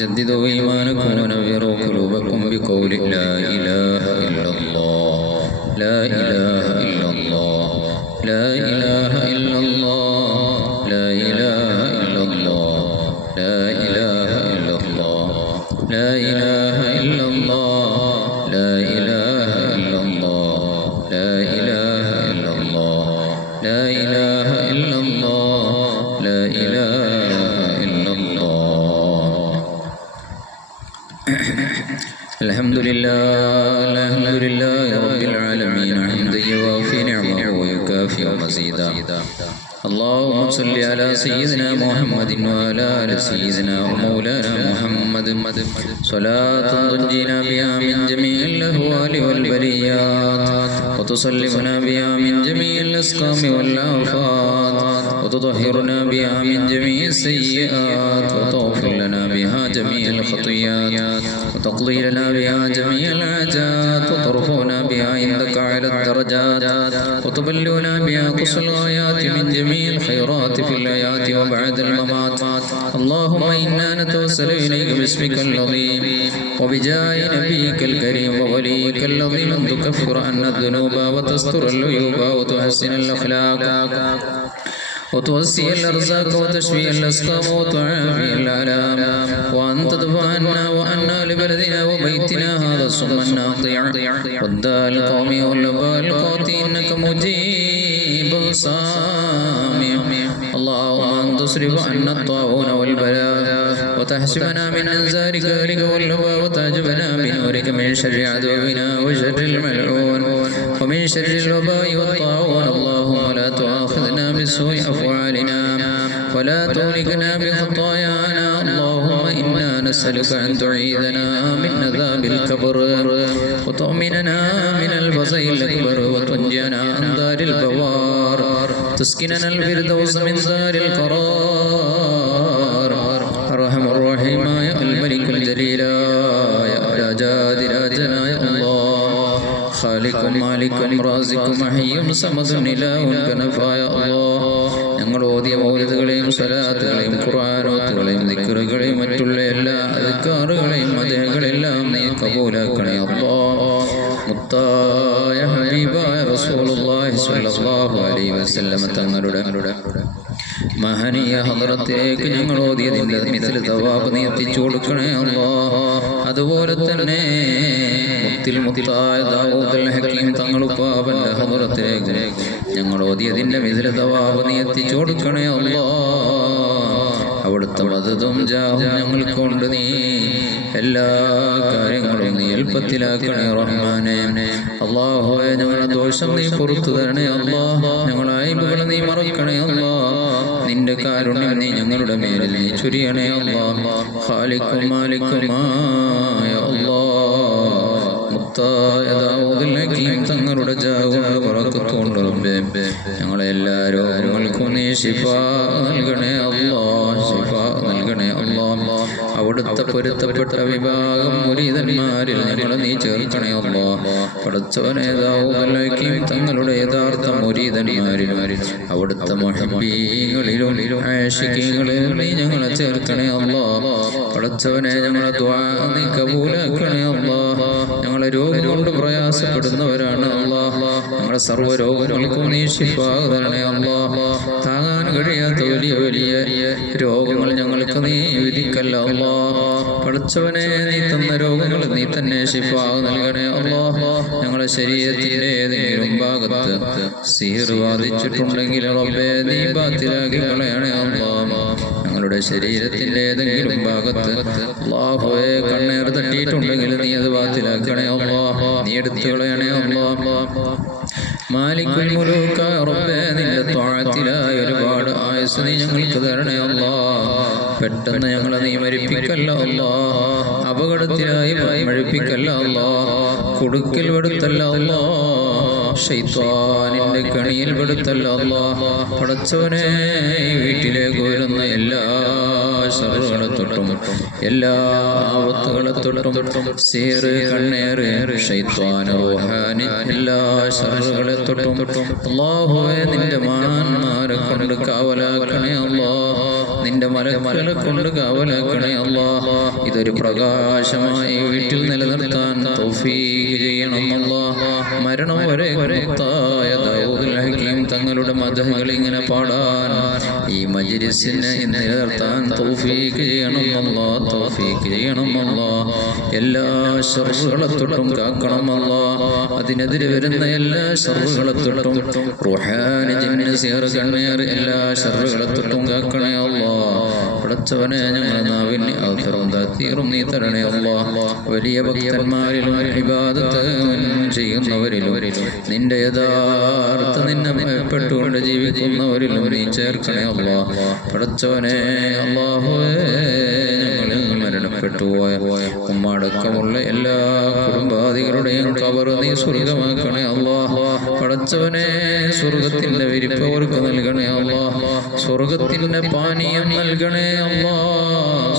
جددوا إيمانكم ونوّروا قلوبكم بقول لا إله إلا الله لا إله إلا الله لا إله إلا الله لا إله إلا الله لا إله إلا الله لا إله إلا الله لا إله إلا الله لا إله إلا الله لا إله إلا الله لا إله إلا الله. الحمد لله رب العالمين حمدا يوافي نعمه ويكافئ مزيدا. اللهم صل على سيدنا محمد وعلى آل سيدنا ومولانا محمد صلاة تنجينا بها من جميع الأهوال والبليات وتصلمنا بها من جميع الأسقام والآفات وتطهرنا بها من جميع السيئات وتغفر لنا بها جميع الخطيئات وتقضي لنا بها جميع الحاجات وترفعنا بها عندك على الدرجات وتبلغنا بها قصى الغايات من جميع الخيرات في الحياة وبعد الممات. اللهم إنا نتوسل إليك باسمك العظيم وبجاه نبيك الكريم ووليك العظيم أن تكفر عنا الذنوب وتستر العيوب وتحسن الأخلاق وتوسع الأرزاق وتشفي الأسقام وتعافي الآلام وأن تدفع عنا وأنا لبلدنا وبيتنا هذا الصم الناطع والداء القوم والوباء القاتل إنك مجيب سامع. اللهم أن تصرف عنا الطاعون والبلاء وتحسبنا من أنزار كارك والوباء وتعجبنا بنورك من شر عدونا وشر الملعون ومن شر الوباء والطاعون. اللهم لا تؤاخذنا بسوء أفعالنا ولا تهلكنا بخطايانا. اللهم إنا نسألك أن تعيذنا من عذاب القبر وتؤمننا من الفزع الأكبر وتنجينا عن دار البوار تسكننا الفردوس من دار القرار. أرحم الراحمين يا الملك الجليل يا راجاد راجنا يا الله خالق مالك رازق محيي صمد إله كنفا يا الله. ഞങ്ങൾ ഓതിയ മൗലിദുകളെയും സ്വലാത്തുകളെയും ഖുർആനോത്തുകളെയും ദിക്റുകളെയും മറ്റുള്ള എല്ലാ അദ്കാറുകളെയും മദഹുകളെല്ലാം നീ കബൂലാക്കണേ അല്ലാഹ്. മുത്തായ ഹബീബായ റസൂലുള്ളാഹി സ്വല്ലല്ലാഹു അലൈഹി വസല്ലം തങ്ങളുടെ മഹനീയ ഹദ്റത്തിലേക്ക് ഞങ്ങൾ ഓതിയതിൻ്റെ മിഥിൽ തവാബ് നീ എത്തിച്ചു കൊടുക്കണേ അല്ലാഹ്. അതുപോലെ തന്നെ മുത്തായ ദാവൂദുൽ ഹക്കീം തങ്ങളുപ്പാവന്റെ ഹദ്റത്തിലേക്ക് ഞങ്ങൾ ഓതിയതിൻ്റെ മിഥിൽ തവാബ് നീ എത്തിച്ചു കൊടുക്കണേ അല്ലാഹ്. അവിടുത്തെ മദദും ജാഹും ഞങ്ങൾക്ക് കൊണ്ട് നീ എല്ലാ കാര്യങ്ങളും നീ എളുപ്പത്തിലാക്കണേ റഹ്മാനെ. അല്ലാഹുവേ ഞങ്ങളുടെ ദോഷം നീ പുറത്തു തരണേ അല്ലാഹ്. ഞങ്ങളുടെ അയ്ബുകൾ നീ മറക്കണേ അല്ലാഹ്. നിന്റെ കാരുണ്യം നീ ഞങ്ങളുടെ മേലിൽ നീ ചൊരിയണേ അല്ലാഹ്. ഖാലിഖും മാലിക്കുമായ അല്ലാഹ് മുത്തായ ദാവൂദുൽ ഹക്കീം തങ്ങളുടെ ജാഹുവിന്റെ ബറക്കത്തുകൊണ്ട് റബ്ബേ ഞങ്ങളെ എല്ലാ രോഗങ്ങൾക്കും നീ ശിഫാ നൽകണേ അല്ലാഹ്. ശിഫാ നൽകണേ അല്ലാഹ്. അവിടുത്തെ പൊരുത്തപ്പെട്ട വിഭാഗം മുരീദന്മാരിൽ ഞങ്ങളെ നീ ചേർക്കണേ അല്ലാഹ്. പടച്ചവനെ ദാവൂദുൽ ഹക്കീം തങ്ങളുടെ യഥാർത്ഥ മുരീദന്മാരിൽ അവിടുത്തെ മുഹബ്ബീങ്ങളിലും ആശിഖീകളിലും നീ ഞങ്ങളെ ചേർക്കണേ അല്ലാഹ്. പടച്ചവനെ ഞങ്ങളെ ദുആ നീ കബൂലാക്കണേ അല്ലാഹ്. ഞങ്ങളെ രോഗം കൊണ്ട് പ്രയാസപ്പെടുന്നവരാണ് അല്ലാഹ്. ഞങ്ങളെ സർവ്വ രോഗങ്ങൾക്കും നീ ശിഫാ തരണേ അല്ലാഹ്. താങ്ങാൻ കഴിയാത്ത വലിയ വലിയ രോഗങ്ങൾ ഞങ്ങൾക്ക് നീ വിധിക്കല്ല അല്ലാഹ്. പടച്ചവനെ നീ തന്ന രോഗങ്ങൾ നീ തന്നെ ശിഫാ നൽകണേ അല്ലാഹ്. ഞങ്ങളുടെ ശരീരത്തിന്റെ ഏതെങ്കിലും ഭാഗത്ത് സിഹർ ബാധിച്ചിട്ടുണ്ടെങ്കിൽ റബ്ബേ നീ ബാത്തിലാക്കി കളയണേ അല്ലാഹ്. ഞങ്ങളുടെ ശരീരത്തിന്റെ ഏതെങ്കിലും ഭാഗത്ത് അല്ലാഹുവേ കണ്ണേർ തട്ടിയിട്ടുണ്ടെങ്കിൽ നീ അത് ബാത്തിലാക്കണേ അല്ലാഹ്. നീ എടുത്തു കളയണേ അല്ലാഹ്. മാലിക്കുൽ മുലൂക റബ്ബേ നിന്റെ ത്വാഅത്തിലായി ഒരുപാട് ആയുസ് നീ ഞങ്ങൾക്ക് തരണേ അല്ലാഹ്. പെട്ടെന്ന് ഞങ്ങളെ നീ മരിപ്പിക്കല്ല അല്ലാഹ്. അപകടത്തിലായി മരിപ്പിക്കല്ല അല്ലാഹ്. കുടുക്കിൽ പെടുത്തല്ല അല്ലാഹ്. ശൈത്വാനിന്റെ കണിയിൽ പെടുത്തല്ല അല്ലാഹ്. പടച്ചവനെ വീട്ടിലേക്ക് വരുന്ന എല്ലാ ശറുകളെ തൊട്ടും എല്ലാ ആപത്തുകളെ തൊട്ടും സീറ് കണ്ണേറ് ശൈത്വാന റൂഹാനി എല്ലാ ശറുകളെ തൊട്ടും അല്ലാഹുവേ നിന്റെ മാന്മാരെ കൊണ്ട് കാവലാക്കണേ അല്ലാഹ്. നിന്റെ മലക്കുകളെ കൊണ്ട് കാവലാക്കണേ അല്ലാഹ്. ഇതൊരു പ്രകാശമായി വീട്ടിൽ നിലനിർത്താൻ തൗഫീഖ് ചെയ്യണം അല്ലാഹ്. മരണം വരെ മുത്തായ ദാവൂദുൽ ഹകീം തങ്ങളുടെ മദ്ഹുകൾ ഇങ്ങനെ പാടാൻ ഈ മജ്ലിസിനെ നിലനിർത്താൻ തൗഫീഖ് ചെയ്യണം അല്ലാഹ്. തൗഫീഖ് ചെയ്യണം അല്ലാഹ്. എല്ലാ ശർറുകളെ തൊട്ടും കാക്കണം അല്ലാഹ്. അതിനെതിരെ വരുന്ന എല്ലാ ശർറുകളെ തൊട്ടും റുഹാനി ജിന്ന് സിഹർ കണ്ണീർ എല്ലാ ശർറുകളെ തൊട്ടും കാക്കണേ അല്ലാഹ്. പടച്ചവനെ ഞങ്ങളുടെ നാവിന് ആഖിറും ദാത്തീറും നീ തരണേ അല്ലാഹ്. വലിയ ഭക്തന്മാരിലും ഇബാദത്ത് ചെയ്യുന്നവരിലും നിന്റെ യഥാർത്ഥ നിന്നെ ഭയപ്പെട്ടുകൊണ്ട് ജീവിക്കുന്നവരിലും നീ ചേർക്കണേ അല്ലാഹ്. പടച്ചവനെ അല്ലാഹുവേ, ഞങ്ങളിൽ മരണപ്പെട്ടുപോയ ഉമ്മടക്കമുള്ള എല്ലാ കുടുംബാദികളുടെയും ഖബർ നീ സ്വർഗമാക്കണേ അല്ലാഹ്. പടച്ചവനെ, സ്വർഗത്തിന്റെ വിരിപ്പ് അവർക്ക് നൽകണേ അല്ലാഹ്. സ്വർഗത്തിന്റെ പാനീയം നൽകണേ അല്ലാഹ്.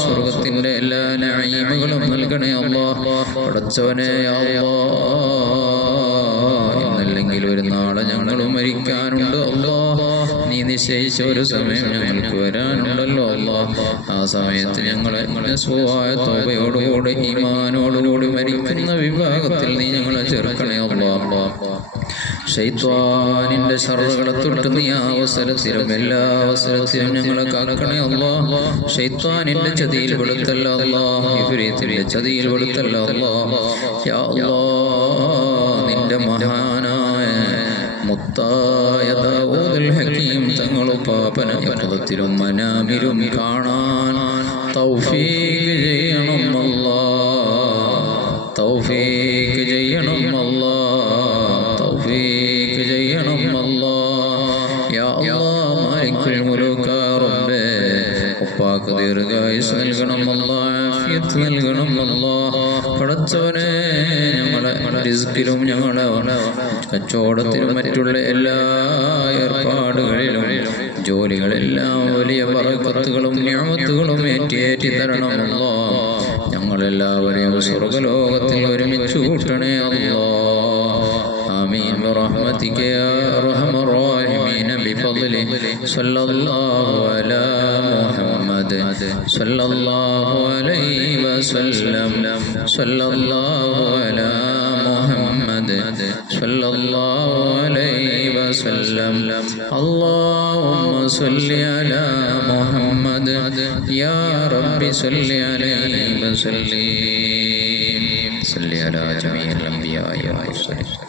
സ്വർഗത്തിന്റെ എല്ലാ നഈമുകളും നൽകണേ അല്ലാഹ്. പടച്ചവനെ ഇന്നല്ലെങ്കിൽ ഒരു നാളെ ഞങ്ങളും മരിക്കാനുണ്ട് അല്ലാഹ്. നീ നിശ്ചയിച്ച ഒരു സമയം ഞങ്ങൾക്ക് വരാനുണ്ടല്ലോ അല്ലാഹ്. ആ സമയത്ത് ഞങ്ങളെ നസ്വായ തൗബയോടുകൂടി ഈമാനോടുകൂടി മരിക്കുന്ന വിഭാഗത്തിൽ നീ ഞങ്ങളെ ചേർക്കണേ അല്ലാഹ്. ശൈത്വാനിന്റെ ശർറുകളെ തൊട്ട് നീ ആ അവസരത്തിലും എല്ലാ അവസരത്തിലും ഞങ്ങളെ കാക്കണേ അല്ലാഹ്. ശൈത്വാനിന്റെ ചതിയിൽ പെടുത്തല്ല അല്ലാഹ്. വിപരീതത്തിന്റെ ചതിയിൽ പെടുത്തല്ല അല്ലാഹ്. യാ അല്ലാഹ്, നിന്റെ മഹാനായ മുത്തായ ദാവൂദുൽ ഹകീം തങ്ങളും പാപന യഖദത്തിലും മനാമിലും കാണാൻ തൗഫീഖ് ചെയ്യണം അല്ലാഹ്. തൗഫീഖ് ചെയ്യണം അല്ലാഹ്. തൗഫീഖ് ചെയ്യണം അല്ലാഹ്. യാ അല്ലാഹ്, മാലിക്കുൽ മുലൂക റബ്ബേ, ഉപ്പാക്ക് ദീർഘായുസ് നൽകണം അല്ലാഹ്. ആഫിയത്ത് നൽകണം അല്ലാഹ്. പടച്ചവനെ, ഞങ്ങളെ റിസ്കിലും ഞങ്ങളെ കച്ചവടത്തിലും മറ്റുള്ള എല്ലാ ഏർപ്പാടുകളിലും ജോലികളെല്ലാം വലിയ ബറക്കത്തുകളും നിഅമത്തുകളും ഏറ്റി തരണം അല്ലാഹ്. ഞങ്ങളെല്ലാവരെയും സ്വർഗ്ഗലോകത്തിൽ ഒരുമിച്ച് കൂട്ടണേ അല്ലാഹ്. ആമീൻ ബിറഹ്മതിക യാ അർഹമർ റഹീമീൻ ബിഫദ്ലിഹി സ്വല്ലല്ലാഹു അലാ മുഹമ്മദ് സ്വല്ലല്ലാഹു അലൈഹി വസല്ലം സ്വല്ലല്ലാഹു അലാ മുഹമ്മദ് സ്വല്ലല്ലാഹു അലൈഹി വസല്ലം. അല്ലാഹുമ്മ സ്വല്ലി അലാ മുഹമ്മദ് യാ റബ്ബി സ്വല്ലി അലൈഹി വസല്ലം. സ്വല്ലി അലാ ജമീഇൽ അംബിയാഇ വൽ മുർസലീൻ.